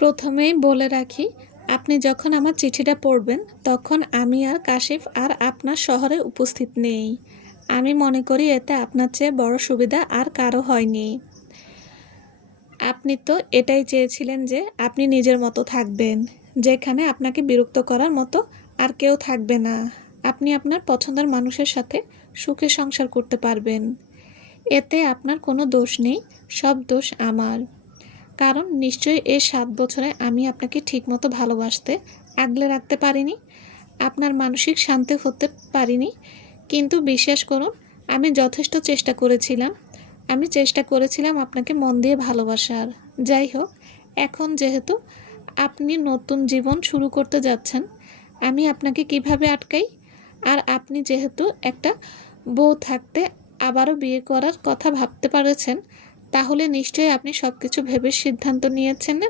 প্রথমেই বলে রাখি, আপনি যখন আমার চিঠিটা পড়বেন, তখন আমি আর কাশিফ আর আপনার শহরে উপস্থিত নেই। আমি মনে করি এতে আপনার চেয়ে বড় সুবিধা আর কারো হয়নি। আপনি তো এটাই চেয়েছিলেন যে আপনি নিজের মতো থাকবেন, যেখানে আপনাকে বিরক্ত করার মতো আর কেউ থাকবে না। আপনি আপনার পছন্দের মানুষের সাথে সুখে সংসার করতে পারবেন। এতে আপনার কোনো দোষ নেই, সব দোষ আমার। কারণ নিশ্চয়ই এই ৭ বছরে আমি আপনাকে ঠিকমতো ভালোবাসতে, আগলে রাখতে পারিনি, আপনার মানসিক শান্তি হতে পারিনি। কিন্তু বিশ্বাস করুন, আমি যথেষ্ট চেষ্টা করেছিলাম। আমি চেষ্টা করেছিলাম আপনাকে মন দিয়ে ভালোবাসার। যাই হোক, এখন যেহেতু আপনি নতুন জীবন শুরু করতে যাচ্ছেন, আমি আপনাকে কিভাবে আটকাই? আর আপনি যেহেতু একটা বউ থাকতে আবারও বিয়ে করার কথা ভাবতে পারেছেন, তাহলে নিশ্চয়ই আপনি সব কিছু ভেবে সিদ্ধান্ত নিয়েছেন না?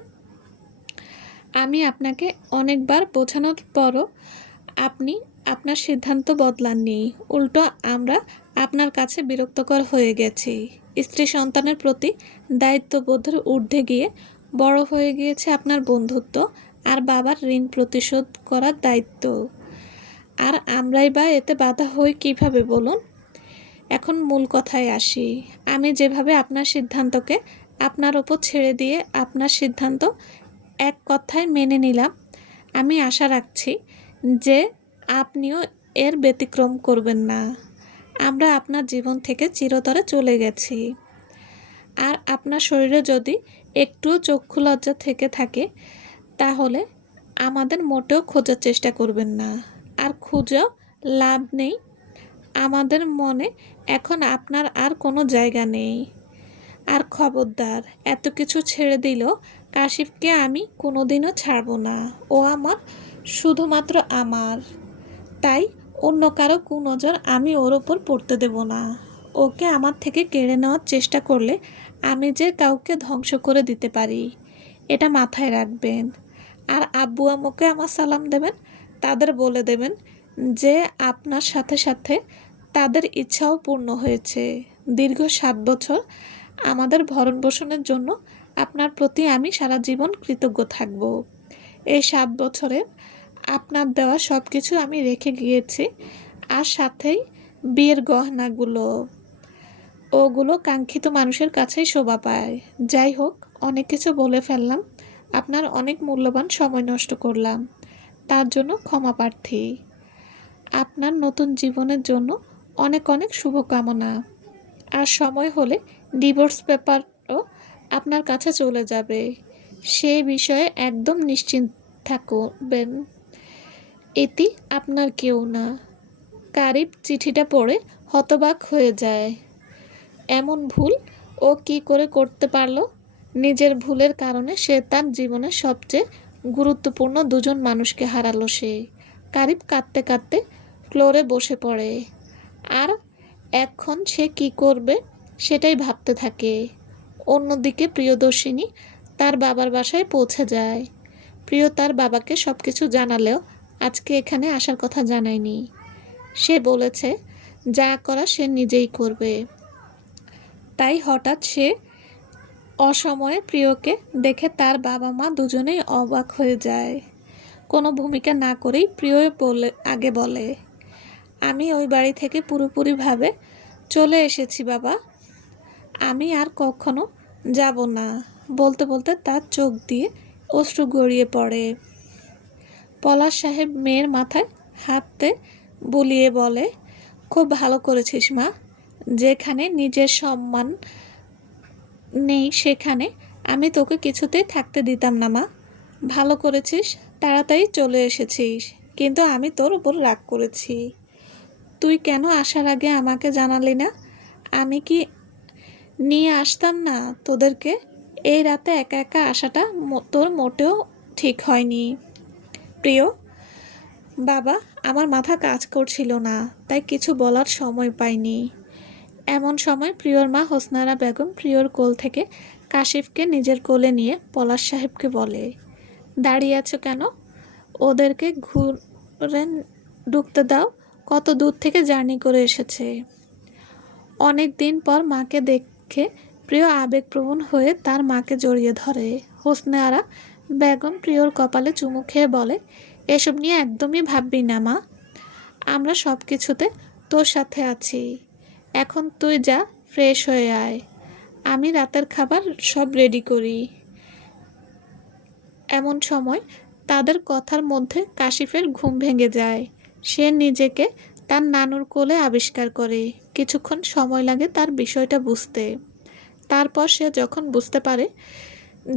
আমি আপনাকে অনেকবার বোঝানোর পরও আপনি আপনার সিদ্ধান্ত বদলাননি। উল্টো আমরা আপনার কাছে বিরক্তকর হয়ে গেছি। স্ত্রী সন্তানের প্রতি দায়িত্ববোধের ঊর্ধ্বে গিয়ে বড় হয়ে গিয়েছে আপনার বন্ধুত্ব আর বাবার ঋণ প্রতিশোধ করার দায়িত্ব। আর আমরাই বা এতে বাধা হই কিভাবে বলুন? এখন মূল কথায় আসি। আমি যেভাবে আপনার সিদ্ধান্তকে আপনার ওপর ছেড়ে দিয়ে আপনার সিদ্ধান্ত এক কথায় মেনে নিলাম, আমি আশা রাখছি যে আপনিও এর ব্যতিক্রম করবেন না। আমরা আপনার জীবন থেকে চিরতরে চলে গেছি। আর আপনার শরীরে যদি একটুও চক্ষু লজ্জা থেকে থাকে, তাহলে আমাদের মোটেও খোঁজার চেষ্টা করবেন না। আর খুঁজেও লাভ নেই। আমাদের মনে এখন আপনার আর কোনো জায়গা নেই। আর খবরদার, এত কিছু ছেড়ে দিলেও কাশিফকে আমি কোনোদিনও ছাড়ব না। ও আমার, শুধুমাত্র আমার। তাই অন্য কারো কুনজর আমি ওর ওপর পড়তে দেব না। ওকে আমার থেকে কেড়ে নেওয়ার চেষ্টা করলে আমি যে কাউকে ধ্বংস করে দিতে পারি, এটা মাথায় রাখবেন। আর আব্বু আম্মুকে আমার সালাম দেবেন। তাদের বলে দেবেন যে আপনার সাথে সাথে তাদের ইচ্ছাও পূর্ণ হয়েছে। দীর্ঘ ৭ বছর আমাদের ভরণ পোষণের জন্য আপনার প্রতি আমি সারা জীবন কৃতজ্ঞ থাকব। এই ৭ বছরে আপনার দেওয়া সব কিছু আমি রেখে গিয়েছি, আর সাথেই বিয়ের গহনাগুলো। ওগুলো কাঙ্ক্ষিত মানুষের কাছেই শোভা পায়। যাই হোক, অনেক কিছু বলে ফেললাম, আপনার অনেক মূল্যবান সময় নষ্ট করলাম, তার জন্য ক্ষমা প্রার্থী। আপনার নতুন জীবনের জন্য অনেক অনেক শুভকামনা। আর সময় হলে ডিভোর্স পেপারও আপনার কাছে চলে যাবে। সেই বিষয়ে একদম নিশ্চিন্ত থাকবেন। এটি আপনার কেউ না। কারিব চিঠিটা পড়ে হতবাক হয়ে যায়। এমন ভুল ও কি করে করতে পারলো? নিজের ভুলের কারণে সে তার জীবনের সবচেয়ে গুরুত্বপূর্ণ দুজন মানুষকে হারালো সে। কারিব কাঁদতে কাঁদতে ফ্লোরে বসে পড়ে। আর এখন সে কি করবে সেটাই ভাবতে থাকে। অন্যদিকে প্রিয়দর্শিনী তার বাবার বাসায় পৌঁছে যায়। প্রিয় তার বাবাকে সব কিছু জানালেও আজকে এখানে আসার কথা জানায়নি। সে বলেছে যা করা সে নিজেই করবে। তাই হঠাৎ সে অসময়ে প্রিয়কে দেখে তার বাবা মা দুজনেই অবাক হয়ে যায়। কোনো ভূমিকা না করেই প্রিয় আগে বলে, আমি ওই বাড়ি থেকে পুরোপুরিভাবে চলে এসেছি বাবা। আমি আর কখনো যাব না। বলতে বলতে তার চোখ দিয়ে অশ্রু গড়িয়ে পড়ে। পলাশ সাহেব মেয়ের মাথায় হাতে বুলিয়ে বলে, খুব ভালো করেছিস মা। যেখানে নিজের সম্মান নেই সেখানে আমি তোকে কিছুতেই থাকতে দিতাম না মা। ভালো করেছিস, তাড়াতাড়ি চলে এসেছিস। কিন্তু আমি তোর উপর রাগ করেছি। তুই কেন আসার আগে আমাকে জানালি না? আমি কি নিয়ে আসতাম না তোদেরকে? এই রাতে একা একা আসাটা তোর মোটেও ঠিক হয়নি। প্রিয় বাবা, আমার মাথা কাজ করছিল না, তাই কিছু বলার সময় পাইনি। এমন সময় প্রিয়র মা হোসনারা বেগম প্রিয়র কোল থেকে কাশিফকে নিজের কোলে নিয়ে পলাশ সাহেবকে বলে, দাঁড়িয়ে আছো কেন? ওদেরকে ঘুরে ঢুকতে দাও। কত দূর থেকে জার্নি করে এসেছে। অনেক দিন পর মাকে দেখে প্রিয় আবেগপ্রবণ হয়ে তার মাকে জড়িয়ে ধরে। হোসনে আরা বেগম প্রিয়র কপালে চুমু খেয়ে বলে, এসব নিয়ে একদমই ভাববি না মা, আমরা সব কিছুতে তোর সাথে আছি। এখন তুই যা, ফ্রেশ হয়ে আয়, আমি রাতের খাবার সব রেডি করি। এমন সময় তাদের কথার মধ্যে কাশিফের ঘুম ভেঙে যায়। সে নিজেকে তার নানুর কোলে আবিষ্কার করে। কিছুক্ষণ সময় লাগে তার বিষয়টা বুঝতে। তারপর সে যখন বুঝতে পারে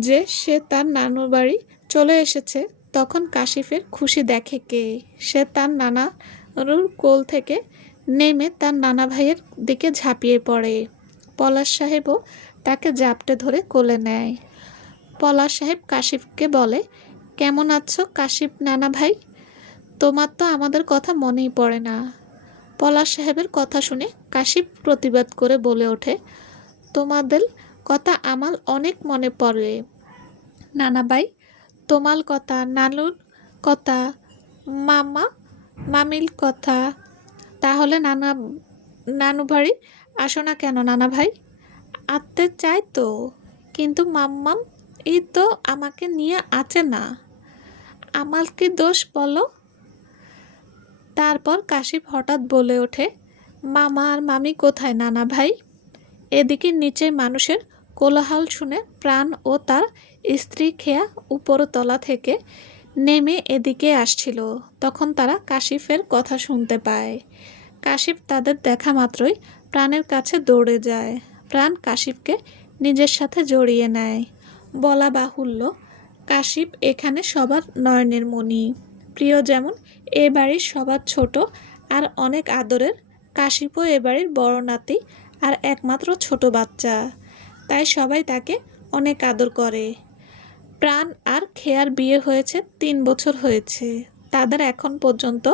যে সে তার নানুর বাড়ি চলে এসেছে, তখন কাশিফের খুশি দেখে কে। সে তার নানার কোল থেকে নেমে তার নানা ভাইয়ের দিকে ঝাঁপিয়ে পড়ে। পলাশ সাহেবও তাকে জাপটে ধরে কোলে নেয়। পলাশ সাহেব কাশিফকে বলে, কেমন আছো কাশিফ নানা ভাই? তোমার তো আমাদের কথা মনেই পড়ে না। পলাশ সাহেবের কথা শুনে কাশিফ প্রতিবাদ করে বলে ওঠে, তোমাদের কথা আমার অনেক মনে পড়ে নানা ভাই। তোমার কথা, নানুর কথা, মামা মামির কথা। তাহলে নানু বাড়ি আসো না কেন নানা ভাই? আসতে চাই তো, কিন্তু মাম্মাম এই তো আমাকে নিয়ে আছে না। আমার কি দোষ বলো? তারপর কাশিফ হঠাৎ বলে ওঠে, মামা আর মামি কোথায় নানা ভাই? এদিকে নিচে মানুষের কোলাহল শুনে প্রাণ ও তার স্ত্রী খেয়া উপরতলা থেকে নেমে এদিকে আসছিল। তখন তারা কাশিফের কথা শুনতে পায়। কাশিফ তাদের দেখা মাত্রই প্রাণের কাছে দৌড়ে যায়। প্রাণ কাশিফকে নিজের সাথে জড়িয়ে নেয়। বলা বাহুল্য, কাশিফ এখানে সবার নয়নের মণি। প্রিয় যেমন এ বাড়ির সবার ছোট আর অনেক আদরের, কাশিফও এ বাড়ির বড় নাতি আর একমাত্র ছোট বাচ্চা। তাই সবাই তাকে অনেক আদর করে। প্রাণ আর খেয়ার বিয়ে হয়েছে 3 বছর হয়েছে। তাদের এখন পর্যন্ত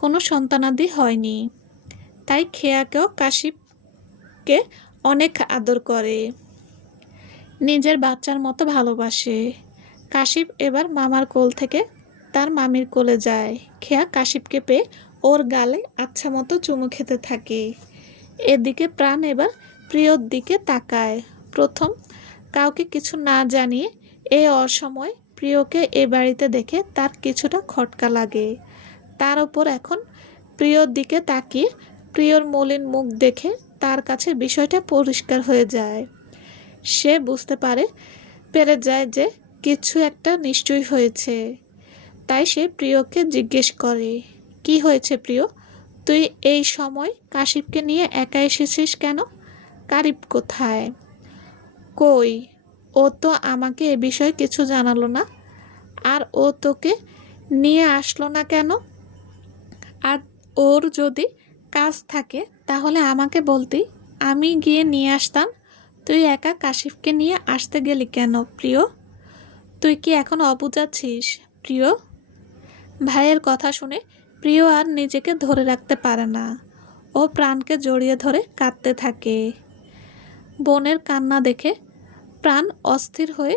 কোনো সন্তানাদি হয়নি। তাই খেয়াকেও কাশিফকে অনেক আদর করে, নিজের বাচ্চার মতো ভালোবাসে। কাশিফ এবার মামার কোল থেকে তার মামির কোলে যায়। খেয়া কাশিফকে পেয়ে ওর গালে আচ্ছা মতো চুমু খেতে থাকে। এদিকে প্রাণ এবার প্রিয়র দিকে তাকায়। প্রথম কাউকে কিছু না জানিয়ে এ অসময় প্রিয়কে এ বাড়িতে দেখে তার কিছুটা খটকা লাগে। তার উপর এখন প্রিয়র দিকে তাকিয়ে প্রিয়র মলিন মুখ দেখে তার কাছে বিষয়টা পরিষ্কার হয়ে যায়। সে বুঝতে পেরে যায় যে কিছু একটা নিশ্চয়ই হয়েছে। তাই সে প্রিয়কে জিজ্ঞেস করে, কি হয়েছে প্রিয়? তুই এই সময় কাশিফকে নিয়ে একা এসেছিস কেন? কারিব কোথায়? কই, ও তো আমাকে এ বিষয়ে কিছু জানালো না। আর ও তোকে নিয়ে আসলো না কেন? আর ওর যদি কাজ থাকে তাহলে আমাকে বলতি, আমি গিয়ে নিয়ে আসতাম। তুই একা কাশিফকে নিয়ে আসতে গেলি কেন প্রিয়? তুই কি এখন অবুঝাচ্ছিস প্রিয়? ভাইয়ের কথা শুনে প্রিয় আর নিজেকে ধরে রাখতে পারে না। ও প্রাণকে জড়িয়ে ধরে কাঁদতে থাকে। বোনের কান্না দেখে প্রাণ অস্থির হয়ে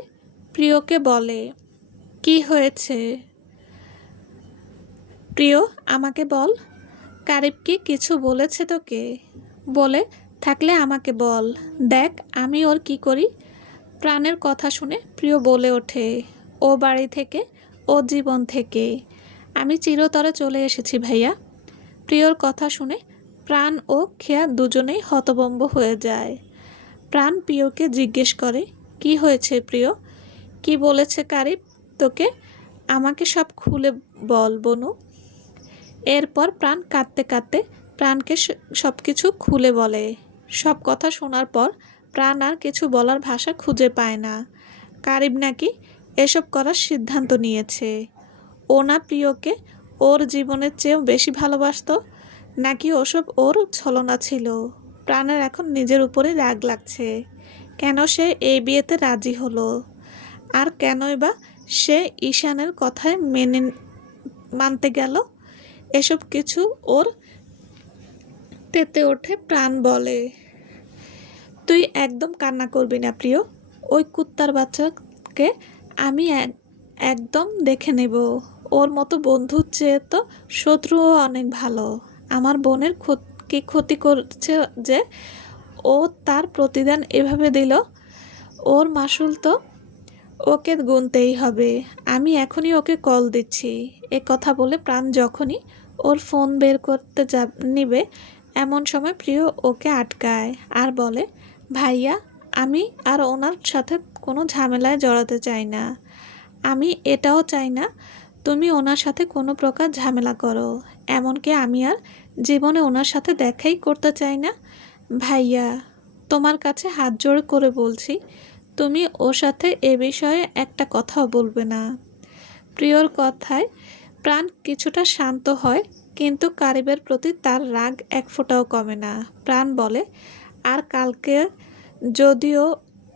প্রিয়কে বলে, কি হয়েছে প্রিয়, আমাকে বল। কারিব কি কিছু বলেছে তোকে? বলে থাকলে আমাকে বল, দেখ আমি ওর কি করি। প্রাণের কথা শুনে প্রিয় বলে ওঠে, ও বাড়ি থেকে, ও জীবন থেকে আমি চিরতরে চলে এসেছি ভাইয়া। প্রিয়র কথা শুনে প্রাণ ও খেয়া দুজনেই হতভম্ব হয়ে যায়। প্রাণ প্রিয়কে জিজ্ঞেস করে, কি হয়েছে প্রিয়? কি বলেছে কারিব তোকে? আমাকে সব খুলে বল বনু। এরপর প্রাণ কাঁদতে কাঁদতে প্রাণকে সব কিছু খুলে বলে। সব কথা শোনার পর প্রাণ আর কিছু বলার ভাষা খুঁজে পায় না। কারিব নাকি এসব করার সিদ্ধান্ত নিয়েছে। ও না প্রিয়কে ওর জীবনের চেয়েও বেশি ভালোবাসতো, নাকি ওসব ওর ছলনা ছিল? প্রাণের এখন নিজের উপরে রাগ লাগছে। কেন সে এই বিয়েতে রাজি হলো? আর কেনই বা সে ঈশানের কথায় মানতে গেল? এসব কিছু ওর তেতে ওঠে। প্রাণ বলে, তুই একদম কান্না করবি না প্রিয়। ওই কুত্তার বাচ্চাকে আমি একদম দেখে নেব। ওর মতো বন্ধুর চেয়ে তো শত্রুও অনেক ভালো। আমার বোনের কি ক্ষতি করছে যে ও তার প্রতিদান এভাবে দিল? ওর মাসুল তো ওকে গুনতেই হবে, আমি এখনই ওকে কল দিচ্ছি। এ কথা বলে প্রাণ যখনই ওর ফোন বের করতে নিবে, এমন সময় প্রিয় ওকে আটকায় আর বলে, ভাইয়া, আমি আর ওনার সাথে কোনো ঝামেলায় জড়াতে চাই না। আমি এটাও চাই না তুমি ওনার সাথে কোনো প্রকার ঝামেলা করো। এমনকি আমি আর জীবনে ওনার সাথে দেখাই করতে চাই না। ভাইয়া, তোমার কাছে হাত জোড় করে বলছি, তুমি ওর সাথে এ বিষয়ে একটা কথাও বলবে না। প্রিয়র কথায় প্রাণ কিছুটা শান্ত হয়, কিন্তু কারিবের প্রতি তার রাগ এক ফোঁটাও কমে না। প্রাণ বলে, আর কালকে যদিও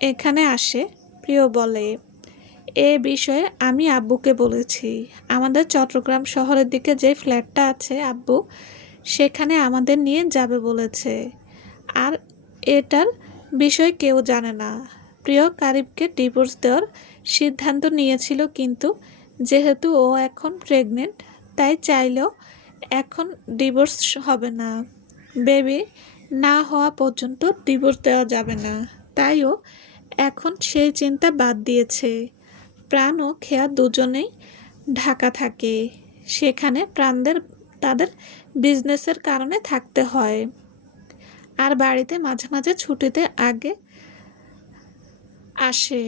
এখানে আসে। প্রিয় বলে, এ বিষয়ে আমি আব্বুকে বলেছি। আমাদের চট্টগ্রাম শহরের দিকে যে ফ্ল্যাটটা আছে আব্বু, সেখানে আমাদের নিয়ে যাবে বলেছে। আর এটার বিষয় কেউ জানে না। প্রিয় কারিবকে ডিভোর্স দেওয়ার সিদ্ধান্ত নিয়েছিল, কিন্তু যেহেতু ও এখন প্রেগনেন্ট, তাই চাইলেও এখন ডিভোর্স হবে না। বেবি না হওয়া পর্যন্ত ডিভোর্স দেওয়া যাবে না। তাই ও এখন সেই চিন্তা বাদ দিয়েছে। প্রাণ ও খেয়া দুজনেই ঢাকা থাকে। সেখানে প্রাণদের তাদের বিজনেসের কারণে থাকতে হয়, আর বাড়িতে মাঝে মাঝে ছুটিতে আগে আসে।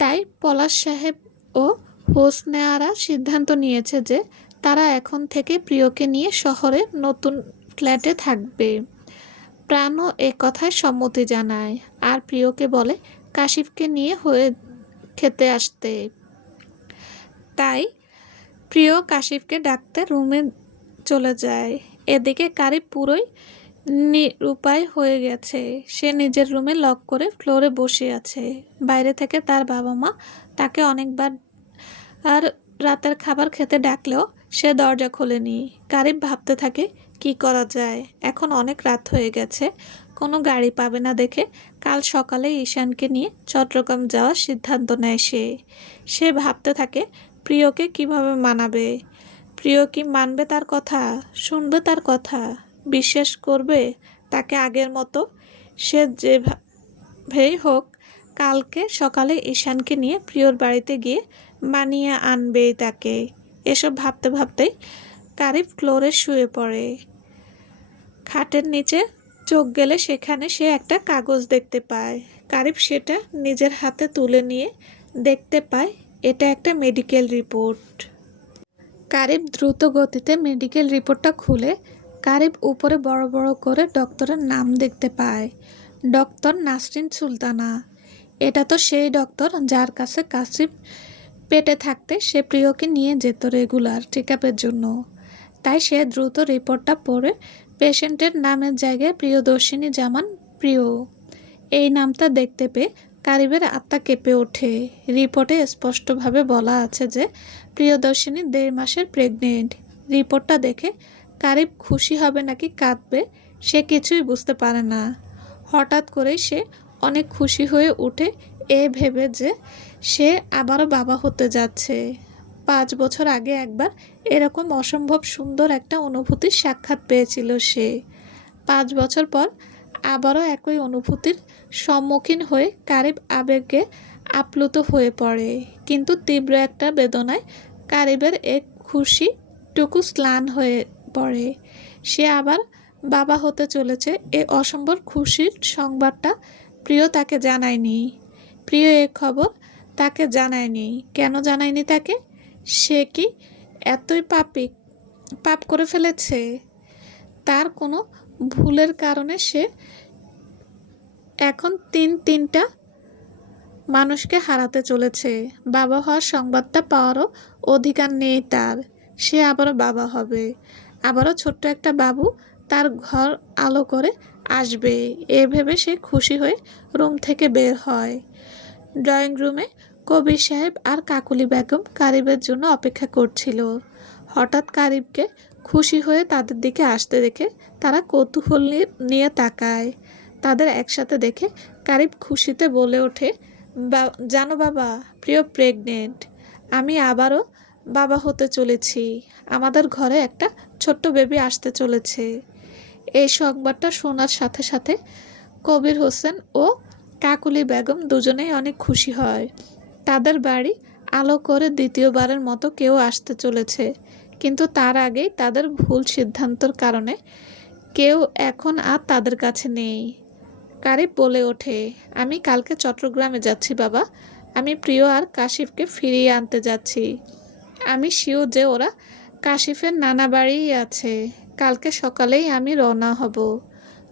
তাই পলাশ সাহেব ও হোসনেয়ারা সিদ্ধান্ত নিয়েছে যে তারা এখন থেকে প্রিয়কে নিয়ে শহরে নতুন ফ্ল্যাটে থাকবে। প্রাণও এ কথায় সম্মতি জানায়, আর প্রিয়কে বলে কাশিফকে নিয়ে হয়ে খেতে আসতে। তাই প্রিয় কাশিফকে ডাকতে রুমে চলে যায়। এদিকে কারিব পুরোই নিরুপায় হয়ে গেছে। সে নিজের রুমে লক করে ফ্লোরে বসে আছে। বাইরে থেকে তার বাবা মা তাকে অনেকবার আর রাতের খাবার খেতে ডাকলেও সে দরজা খোলেনি। কারিব ভাবতে থাকে, কি করা যায়। এখন অনেক রাত হয়ে গেছে, কোনো গাড়ি পাবে না দেখে কাল সকালে ঈশানকে নিয়ে চট্টগ্রাম যাওয়ার সিদ্ধান্ত নেয় সে। সে ভাবতে থাকে প্রিয়কে কিভাবে মানাবে। প্রিয় কি মানবে তার কথা, শুনবে তার কথা, বিশ্বাস করবে তাকে আগের মতো। সে যেভাবেই হোক কালকে সকালে ঈশানকে নিয়ে প্রিয়র বাড়িতে গিয়ে মানিয়ে আনবেই তাকে। এসব ভাবতে ভাবতেই কারিব ফ্লোরে শুয়ে পড়ে। খাটের নিচে চোখ গেলে সেখানে সে একটা কাগজ দেখতে পায়। কারিব সেটা নিজের হাতে তুলে নিয়ে দেখতে পায় এটা একটা মেডিকেল রিপোর্ট। কারিব দ্রুত গতিতে মেডিকেল রিপোর্টটা খুলে কারিব উপরে বড় বড় করে ডক্টরের নাম দেখতে পায়, ডক্টর নাসরিন সুলতানা। এটা তো সেই ডক্টর যার কাছে কাশিফ পেটে থাকতে সে প্রিয়কে নিয়ে যেত রেগুলার চেক আপের জন্য। তাই সে দ্রুত রিপোর্টটা পড়ে পেশেন্টের নামের জায়গায় প্রিয়দর্শিনী জামান প্রিয় এই নামটা দেখতে পেয়ে কারিবের আত্মা কেঁপে ওঠে। রিপোর্টে স্পষ্টভাবে বলা আছে যে প্রিয়দর্শিনী 1.5 মাসের প্রেগনেন্ট। রিপোর্টটা দেখে কারিব খুশি হবে নাকি কাঁদবে সে কিছুই বুঝতে পারে না। হঠাৎ করেই সে অনেক খুশি হয়ে ওঠে এ ভেবে যে সে আবারও বাবা হতে যাচ্ছে। 5 বছর আগে একবার এরকম অসম্ভব সুন্দর একটা অনুভূতির সাক্ষাৎ পেয়েছিল সে। 5 বছর পর আবারও একই অনুভূতির সম্মুখীন হয়ে কারিব আবেগে আপ্লুত হয়ে পড়ে, কিন্তু তীব্র একটা বেদনায় কারিবের এক খুশিটুকু ম্লান হয়ে পড়ে। সে আবার বাবা হতে চলেছে এ অসম্ভব খুশির সংবাদটা প্রিয় তাকে জানায়নি। প্রিয় এ খবর তাকে জানায়নি। কেন জানায়নি তাকে? সে কি এতই পাপ করে ফেলেছে? তার কোনো ভুলের কারণে সে এখন তিনটা মানুষকে হারাতে চলেছে। বাবা হওয়ার সংবাদটা পাওয়ারও অধিকার নেই তার। সে আবারও বাবা হবে, আবারও ছোট্ট একটা বাবু তার ঘর আলো করে আসবে। এ ভেবে সে খুশি হয়ে রুম থেকে বের হয়। ড্রয়িং রুমে কবির সাহেব আর কাকুলি বেগম কারিবের জন্য অপেক্ষা করছিল। হঠাৎ কারিবকে খুশি হয়ে তাদের দিকে আসতে দেখে তারা কৌতূহল নিয়ে তাকায়। তাদের একসাথে দেখে কারিব খুশিতে বলে ওঠে, জানো বাবা, প্রিয় প্রেগনেন্ট। আমি আবারও বাবা হতে চলেছি। আমাদের ঘরে একটা ছোট্ট বেবি আসতে চলেছে। এই সংবাদটা শোনার সাথে সাথে কবির হোসেন ও কাকুলি বেগম দুজনেই অনেক খুশি হয়। তাদের বাড়ি আলো করে দ্বিতীয়বারের মতো কেউ আসতে চলেছে, কিন্তু তার আগেই তাদের ভুল সিদ্ধান্তের কারণে কেউ এখন আর তাদের কাছে নেই। কারিব বলে ওঠে, আমি কালকে চট্টগ্রামে যাচ্ছি বাবা। আমি প্রিয় আর কাশিফকে ফিরিয়ে আনতে যাচ্ছি। আমি শিওর যে ওরা কাশিফের নানা বাড়িই আছে। কালকে সকালেই আমি রওনা হব।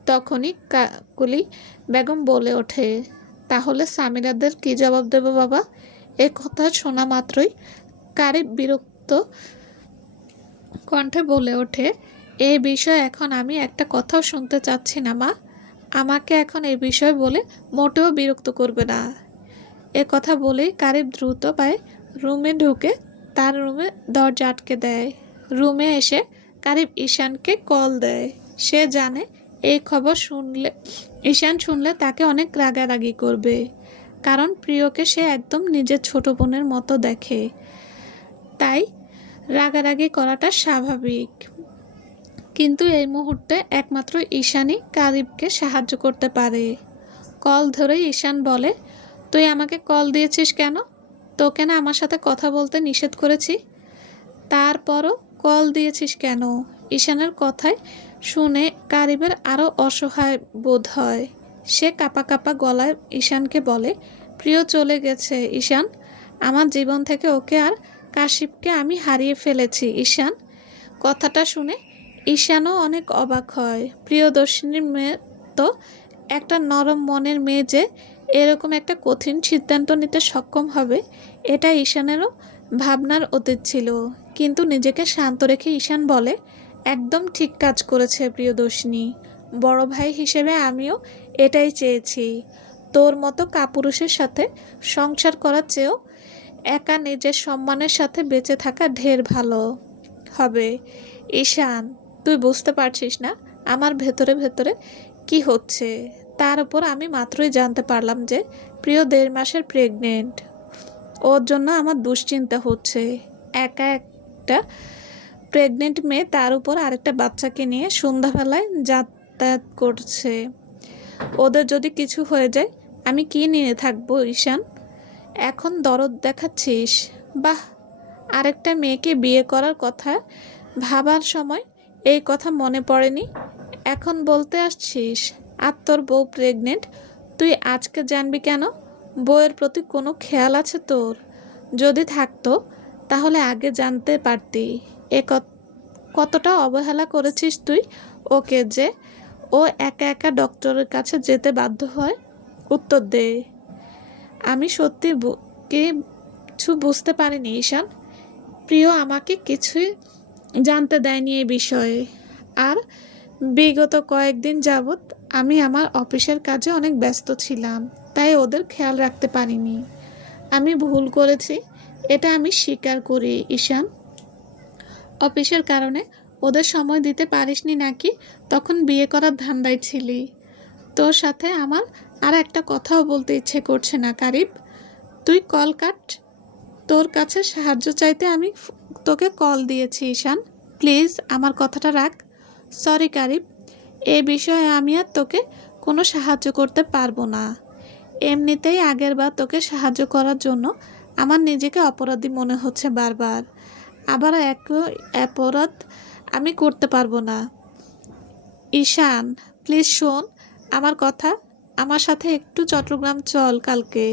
তখনই কাকুলি বেগম বলে ওঠে, তাহলে সামিরাদের কি জবাব দেব বাবা? এ কথা শোনা মাত্রই কারিব বিরক্ত কণ্ঠে বলে ওঠে, এই বিষয়ে এখন আমি একটা কথাও শুনতে চাচ্ছি না মা। আমাকে এখন এই বিষয় বলে মোটেও বিরক্ত করবে না। এ কথা বলেই কারিব দ্রুত পায়ে রুমে ঢুকে তার রুমে দরজা আটকে দেয়। রুমে এসে কারিব ঈশানকে কল দেয়। সে জানে এই খবর শুনলে ঈশান শুনলে তাকে অনেক রাগারাগি করবে, কারণ প্রিয়কে সে একদম নিজের ছোট বোনের মতো দেখে। তাই রাগারাগি করাটা স্বাভাবিক। কিন্তু এই মুহূর্তে একমাত্র ঈশানই কারিবকে সাহায্য করতে পারে। কল ধরেই ঈশান বলে, তুই আমাকে কল দিয়েছিস কেন? তোকে না আমার সাথে কথা বলতে নিষেধ করেছি? তারপরও কল দিয়েছিস কেন? ঈশানের কথায় শুনে কারিবের আরও অসহায় বোধ হয়। সে কাঁপা কাঁপা গলায় ঈশানকে বলে, প্রিয় চলে গেছে ঈশান। আমার জীবন থেকে ওকে আর কাশিফকে আমি হারিয়ে ফেলেছি ঈশান। কথাটা শুনে ঈশানও অনেক অবাক হয়। প্রিয়দর্শিনীর মেয়ে তো একটা নরম মনের মেয়ে যে এরকম একটা কঠিন সিদ্ধান্ত নিতে সক্ষম হবে, এটা ঈশানেরও ভাবনার অতীত ছিল। কিন্তু নিজেকে শান্ত রেখে ঈশান বলে, একদম ঠিক কাজ করেছে প্রিয়দর্শিনী। বড় ভাই হিসেবে আমিও এটাই চেয়েছি। তোর মতো কাপুরুষের সাথে সংসার করার চেয়েও একা নিজের সম্মানের সাথে বেঁচে থাকা ঢের ভালো হবে। ঈশান, তুই বুঝতে পারছিস না আমার ভেতরে ভেতরে কি হচ্ছে। তার উপর আমি মাত্রই জানতে পারলাম যে প্রিয় 1.5 মাসের প্রেগনেন্ট। ওর জন্য আমার দুশ্চিন্তা হচ্ছে। একা একটা প্রেগনেন্ট মেয়ে, তার উপর আরেকটা বাচ্চাকে নিয়ে সন্ধ্যাবেলায় যাতায়াত করছে। ওদের যদি কিছু হয়ে যায় আমি কি নিয়ে থাকবো ঈশান? এখন দরদ দেখাচ্ছিস? বাহ, আরেকটা মেয়েকে বিয়ে করার কথা ভাবার সময় এই কথা মনে পড়েনি, এখন বলতে আসছিস? আর তোর বউ প্রেগনেন্ট, তুই আজকে জানবি কেন? বউয়ের প্রতি কোনো খেয়াল আছে তোর? যদি থাকতো তাহলে আগে জানতে পারতি। এ কতটা অবহেলা করেছিস তুই ওকে যে ও একা একা ডক্টরের কাছে যেতে বাধ্য হয়? উত্তর দে। আমি সত্যি কিছু বুঝতে পারিনি ঈশান। প্রিয় আমাকে কিছুই জানতে দেয়নি এই বিষয়ে। আর বিগত কয়েকদিন যাবৎ আমি আমার অফিসের কাজে অনেক ব্যস্ত ছিলাম, তাই ওদের খেয়াল রাখতে পারিনি। আমি ভুল করেছি, এটা আমি স্বীকার করি ঈশান। অফিসের কারণে ওদের সময় দিতে পারিসনি নাকি তখন বিয়ে করার ধান্দায় ছিলি? তোর সাথে আমার আর একটা কথাও বলতে ইচ্ছে করছে না কারিব। তুই কল কাট। তোর কাছে সাহায্য চাইতে আমি তোকে কল দিয়েছি ঈশান। প্লিজ আমার কথাটা রাখ। সরি কারিব, এ বিষয়ে আমি আর তোকে কোনো সাহায্য করতে পারবো না। এমনিতেই আগেরবার তোকে সাহায্য করার জন্য আমার নিজেকে অপরাধী মনে হচ্ছে বারবার। আবার একই অপরাধ আমি করতে পারবো না। ঈশান, প্লিজ শোন আমার কথা। আমার সাথে একটু চট্টগ্রাম চল কালকে।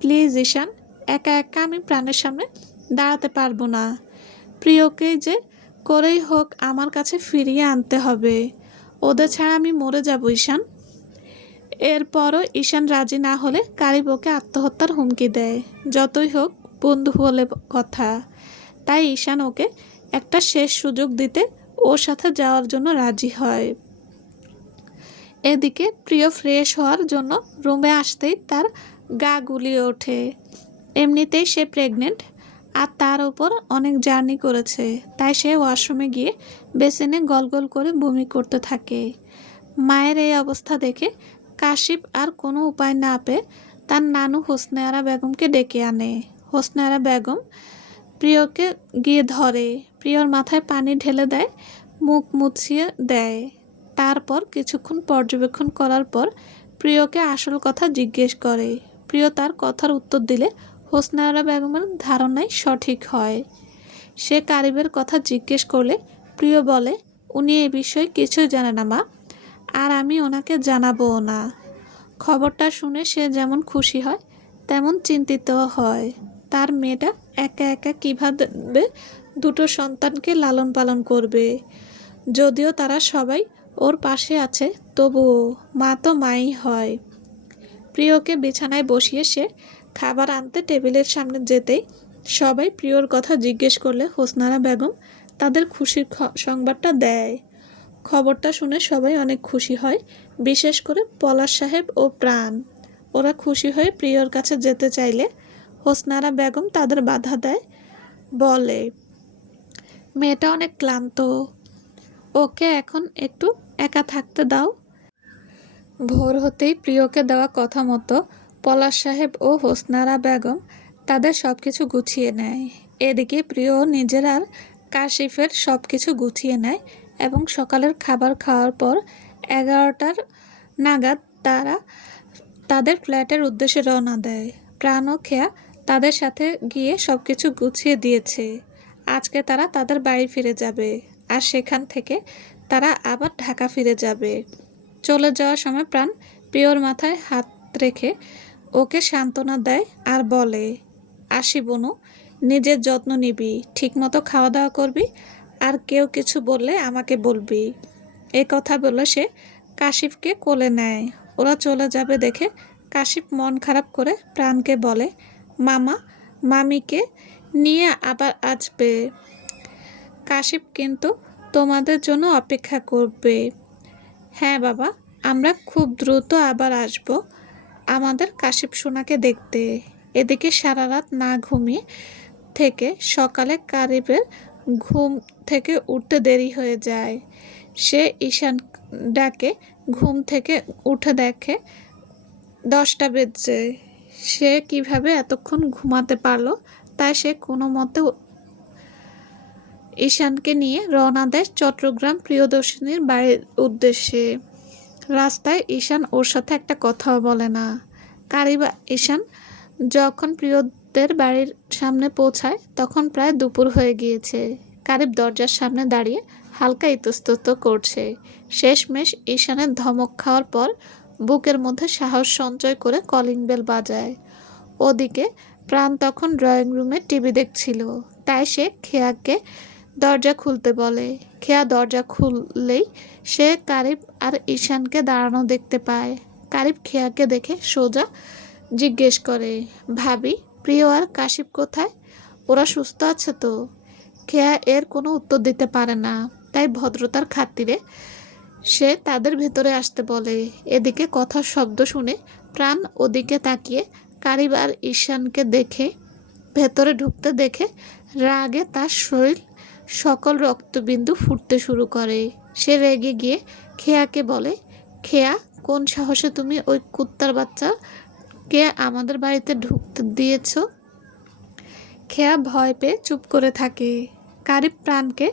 প্লিজ ঈশান, একা একা আমি প্রাণের সামনে দাঁড়াতে পারবো না। প্রিয়কে যে করেই হোক আমার কাছে ফিরিয়ে আনতে হবে। ওদের ছাড়া আমি মরে যাব ঈশান। এরপরও ঈশান রাজি না হলে কারিব ওকে আত্মহত্যার হুমকি দেয়। যতই হোক বন্ধু বলে কথা, তাই ঈশান ওকে একটা শেষ সুযোগ দিতে ওর সাথে যাওয়ার জন্য রাজি হয়। এদিকে প্রিয় ফ্রেশ হওয়ার জন্য রুমে আসতেই তার গা গুলিয়ে ওঠে। এমনিতেই সে প্রেগনেন্ট, আর তার উপর অনেক জার্নি করেছে, তাই সে ওয়াশরুমে গিয়ে বেসিনে গলগল করে বমি করতে থাকে। মায়ের এই অবস্থা দেখে কাশিফ আর কোনো উপায় না পেয়ে তার নানু হোসনে আরা বেগমকে ডেকে আনে। হোসনে আরা বেগম প্রিয়কে গিয়ে ধরে, প্রিয়র মাথায় পানি ঢেলে দেয়, মুখ মুছিয়ে দেয়। তারপর কিছুক্ষণ পর্যবেক্ষণ করার পর প্রিয়কে আসল কথা জিজ্ঞেস করে। প্রিয় তার কথার উত্তর দিলে হোসনারা বেগমের ধারণাই সঠিক হয়। সে কারিবের কথা জিজ্ঞেস করলে প্রিয় বলে, উনি এ বিষয়ে কিছুই জানে না মা, আর আমি ওনাকে জানাবও না। খবরটা শুনে সে যেমন খুশি হয় তেমন চিন্তিতও হয়। তার মেয়েটা একা একা কীভাবে দুটো সন্তানকে লালন পালন করবে। যদিও তারা সবাই ওর পাশে আছে, তবুও মা তো মাই হয়। প্রিয়কে বিছানায় বসিয়ে সে খাবার আনতে টেবিলের সামনে যেতেই সবাই প্রিয়র কথা জিজ্ঞেস করলে হোসনারা বেগম তাদের খুশির সংবাদটা দেয়। খবরটা শুনে সবাই অনেক খুশি হয়, বিশেষ করে পলাশ সাহেব ও প্রাণ। ওরা খুশি হয়ে প্রিয়র কাছে যেতে চাইলে হোসনারা বেগম তাদের বাধা দেয়, বলে, মেয়েটা অনেক ক্লান্ত, ওকে এখন একটু একা থাকতে দাও। ভোর হতেই প্রিয়কে দেওয়া কথা মতো পলাশ সাহেব ও হোসনারা বেগম তাদের সব কিছু গুছিয়ে নেয়। এদিকে প্রিয় নিজের আর কাশিফের সব কিছু গুছিয়ে নেয় এবং সকালের খাবার খাওয়ার পর 11টার নাগাদ তারা তাদের ফ্ল্যাটের উদ্দেশ্যে রওনা দেয়। প্রাণ ও খেয়া তাদের সাথে গিয়ে সব কিছু গুছিয়ে দিয়েছে। আজকে তারা তাদের বাড়ি ফিরে যাবে, আর সেখান থেকে তারা আবার ঢাকা ফিরে যাবে। চলে যাওয়ার সময় প্রাণ প্রিয়র মাথায় হাত রেখে ওকে সান্ত্বনা দেয় আর বলে, আসি বনু, নিজের যত্ন নিবি, ঠিকমতো খাওয়া দাওয়া করবি, আর কেউ কিছু বললে আমাকে বলবি। এই কথা বলে সে কাশিফকে কোলে নেয়। ওরা চলে যাবে দেখে কাশিফ মন খারাপ করে প্রাণকে বলে, মামা মামিকে নিয়ে আবার আসবে। কাশিফ কিন্তু তোমাদের জন্য অপেক্ষা করবে। হ্যাঁ বাবা, আমরা খুব দ্রুত আবার আসব আমাদের কাশিফ সোনাকে দেখতে। এদিকে সারা রাত না ঘুমিয়ে থেকে সকালে কারিবের ঘুম থেকে উঠতে দেরি হয়ে যায়। সে ঈশান ডাকে ঘুম থেকে উঠে দেখে 10টা বেজে। সে কিভাবে এতক্ষণ ঘুমাতে পারলো তাই সে কোনো মতে ঈশানকে নিয়ে রওনা দেয় চট্টগ্রাম প্রিয়দর্শিনীর বাড়ির উদ্দেশ্যে। রাস্তায় ঈশান ওর সাথে একটা কথাও বলে না। কারিবা ঈশান যখন প্রিয়দের বাড়ির সামনে পৌঁছায় তখন প্রায় দুপুর হয়ে গিয়েছে। কারিব দরজার সামনে দাঁড়িয়ে হালকা ইতস্তত করছে। শেষমেশ ঈশানের ধমক খাওয়ার পর বুকের মধ্যে সাহস সঞ্চয় করে কলিং বেল বাজায়। ওদিকে প্রাণ তখন ড্রয়িং রুমে টিভি দেখছিল, তাই সে খেয়াকে দরজা খুলতে বলে। খেয়া দরজা খুললেই সে কারিব আর ঈশানকে দাঁড়ানো দেখতে পায়। কারিব খেয়াকে দেখে সোজা জিজ্ঞেস করে, ভাবি, প্রিয় আর কাশিফ কোথায়? ওরা সুস্থ আছে তো? খেয়া এর কোনো উত্তর দিতে পারে না, তাই ভদ্রতার খাতিরে সে তাদের ভেতরে আসতে বলে। এদিকে কথার শব্দ শুনে প্রাণ ওদিকে তাকিয়ে কারিব আর ঈশানকে দেখে ভেতরে ঢুকতে দেখে রাগে তার শরীর সকল রক্তবিন্দু ফুটতে শুরু করে। সে রেগে গিয়ে খেয়াকে বলে, খেয়া, কোন সাহসে তুমি ওই কুত্তার বাচ্চাকে আমাদের বাড়িতে ঢুকতে দিয়েছ? খেয়া ভয় পেয়ে চুপ করে থাকে। কারিব প্রাণকে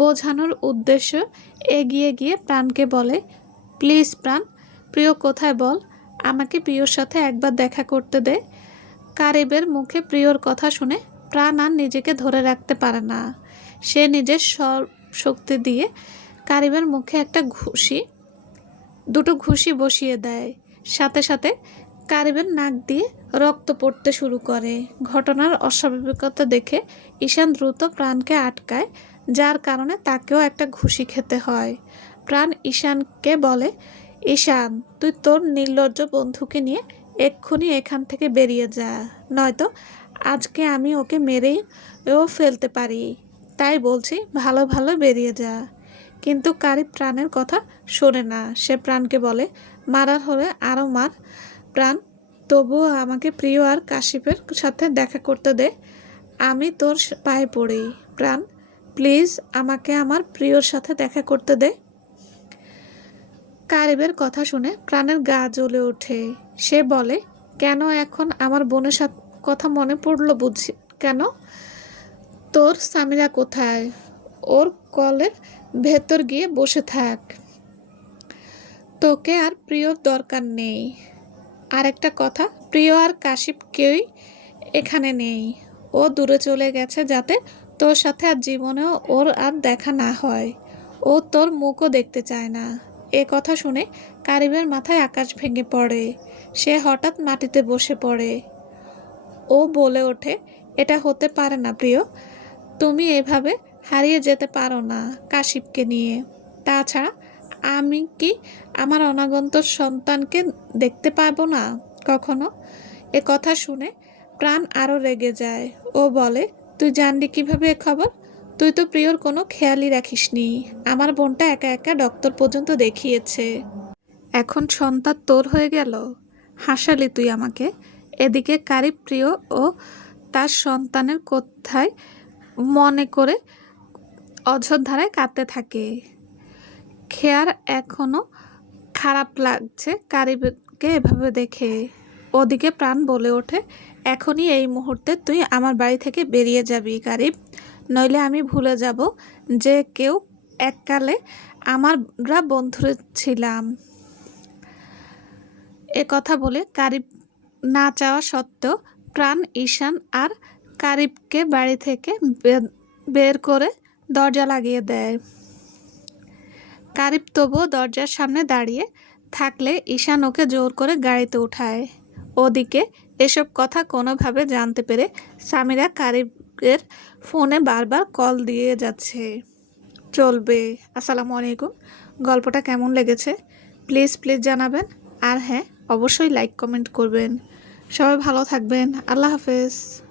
বোঝানোর উদ্দেশ্য এগিয়ে গিয়ে প্রাণকে বলে, প্লিজ প্রাণ, প্রিয় কোথায় বল, আমাকে প্রিয়র সাথে একবার দেখা করতে দে। কারিবের মুখে প্রিয়র কথা শুনে প্রাণ আর নিজেকে ধরে রাখতে পারে না। সে নিজের সব শক্তি দিয়ে কারিবের মুখে দুটো ঘুষি বসিয়ে দেয়। সাথে সাথে কারিবের নাক দিয়ে রক্ত পড়তে শুরু করে। ঘটনার অস্বাভাবিকতা দেখে ঈশান দ্রুত প্রাণকে আটকায়, যার কারণে তাকেও একটা ঘুষি খেতে হয়। প্রাণ ঈশানকে বলে, ঈশান, তুই তোর নির্লজ্জ বন্ধুকে নিয়ে এক্ষুনি এখান থেকে বেরিয়ে যা, নয়তো আজকে আমি ওকে মেরেও ফেলতে পারি। তাই বলছি, ভালো ভালো বেরিয়ে যা। কিন্তু কারিব প্রাণের কথা শোনে না। সে প্রাণকে বলে, মারার হলে আরও মার প্রাণ, তবুও আমাকে প্রিয় আর কাশিফের সাথে দেখা করতে দে। আমি তোর পায়ে পড়ি প্রাণ, প্লিজ আমাকে আমার প্রিয়র সাথে দেখা করতে দে। কারিবের কথা শুনে প্রাণের গা জ্বলে ওঠে। সে বলে, কেন এখন আমার বোনের সাথে কথা মনে পড়লো বুঝি? কেন? তোর সামিরা কোথায়? ওর কলের ভেতর গিয়ে বসে থাক, তোকে আর প্রিয়র দরকার নেই। আর একটা কথা, প্রিয় আর কাশিফ কেউই এখানে নেই। ও দূরে চলে গেছে যাতে তোর সাথে আর জীবনেও ওর আর দেখা না হয়। ও তোর মুখও দেখতে চায় না। এ কথা শুনে কারিবের মাথায় আকাশ ভেঙে পড়ে। সে হঠাৎ মাটিতে বসে পড়ে। ও বলে ওঠে, এটা হতে পারে না প্রিয়। তুমি এভাবে হারিয়ে যেতে পারো না কাশিপকে নিয়ে। তাছাড়া আমি কি আমার অনাগত সন্তানকে দেখতে পাবো না কখনো? এ কথা শুনে প্রাণ আরও রেগে যায়। ও বলে, তুই জানলি কিভাবে এ খবর? তুই তো প্রিয়র কোনো খেয়ালই রাখিসনি। আমার বোনটা একা একা ডক্টর পর্যন্ত দেখিয়েছে। এখন সন্তান তোর হয়ে গেল। হাসালি তুই আমাকে। এদিকে কারিব প্রিয় ও তার সন্তানের কোথায় মনে করে অঝোর ধারায় কাঁদতে থাকে। খেয়ার এখনো খারাপ লাগছে কারিবকে এভাবে দেখে। ওদিকে প্রাণ বলে ওঠে, এখনই এই মুহূর্তে তুই আমার বাড়ি থেকে বেরিয়ে যাবি কারিব, নইলে আমি ভুলে যাব যে কেউ এককালে আমরা বন্ধু ছিলাম। এ কথা বলে কারিব না চাওয়া সত্ত্বেও প্রাণ, ঈশান আর কারিবকে বাড়ি থেকে বের করে দরজা লাগিয়ে দেয়। কারিব তবুও দরজার সামনে দাঁড়িয়ে থাকলে ঈশান ওকে জোর করে গাড়িতে উঠায়। ওদিকে এসব কথা কোনোভাবে জানতে পেরে সামিরা কারিবের ফোনে বারবার কল দিয়ে যাচ্ছে। চলবে। আসসালামু আলাইকুম। গল্পটা কেমন লেগেছে প্লিজ জানাবেন। আর হ্যাঁ, অবশ্যই লাইক কমেন্ট করবেন। সবাই ভালো থাকবেন। আল্লাহ হাফেজ।